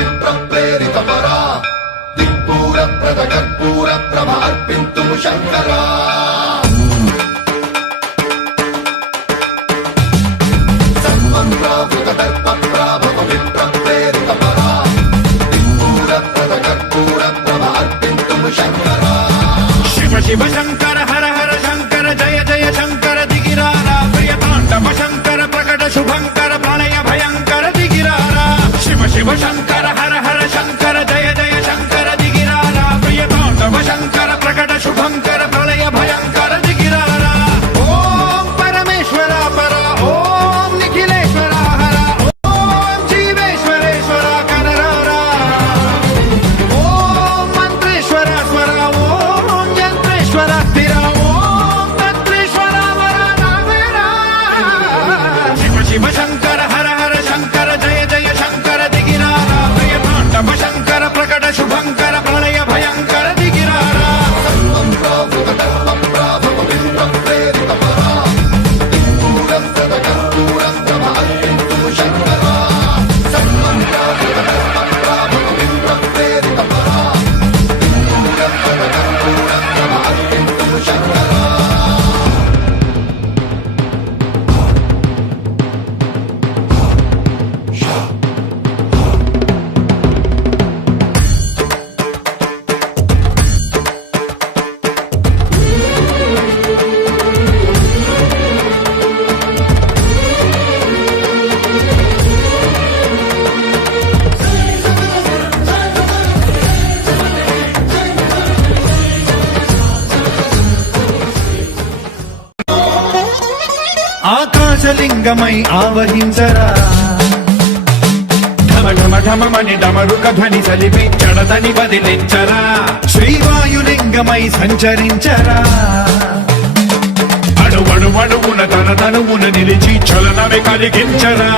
పవిత్రం ప్రేరితపరా దిక్పూర ప్రద కర్పూర ప్రభ అర్పింతుము శంకరా సన్మంత్రావృత దర్ప ప్రాభ పవిత్రం ప్రేరితపరా దిక్పూర ప్రద కర్పూర ప్రభ అర్పింతుము శంకరా శివ శివ శంకర హర హర శంకర జయ జయ శంకర దిగిరారా ప్రియతాండవ శంకర ప్రకట శుభంకర ప్రళయ భయంకర దిగిరారా శివ శివ శంకర హర హర శంకర జయ జయ శంకర దిగిరారా ప్రియతాండవ శంకర ప్రకట శుభంకర ప్రళయ భయంకర దిగిరారా ఓం పరమేశ్వర పర ఓం నిఖిలేశ్వర హర ఓం జీవేశ్వరేశ్వర కనరారా ఓం మంత్రేశ్వర స్వర ఓం యంత్రేశ్వర స్థిర ఓం తంత్రేశ్వర వర నామేరా శివ శివ శంకర హర హర శంకర జయ జయ శంకర దిగిరారా ప్రియతాండవ శంకర ప్రకట శుభంకర ప్రళయ భయంకర దిగిరారా సన్మంత్రావృత దర్ప ప్రాభ పవిత్రం ప్రేరితపరా దిక్పూర ప్రద కర్పూర ప్రభ అర్పింతుము శంకరా సన్మంత్రావృత దర్ప ప్రాభ పవిత్రం ప్రేరితపరా దిక్పూర ప్రద కర్పూర ప్రభ అర్పింతుము శంకరా ఆకాశలింగమై ఆవహించరా ఢమ ఢమ ఢమమని డమరుక ధ్వని సలిపి జడదని బదిలించరా శ్రీవాయులింగమై సంచరించరా అణువణువున తన తనువున నిలిచి చలనమే కలిగించరా